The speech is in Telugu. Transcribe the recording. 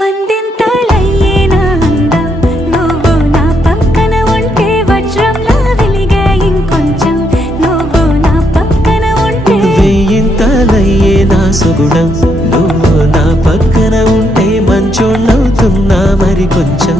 వందింతలయ్యేనా అందం నువ్వు నా పక్కన ఉంటే వజ్రంలా వెలిగే ఇంకొంచెం నువ్వు నా పక్కన ఉంటే వెయ్యింతలయ్యేనా సుగుణం నువ్వు నా పక్కన ఉంటే మంచోళ్ళవుతున్నా మరి కొంచెం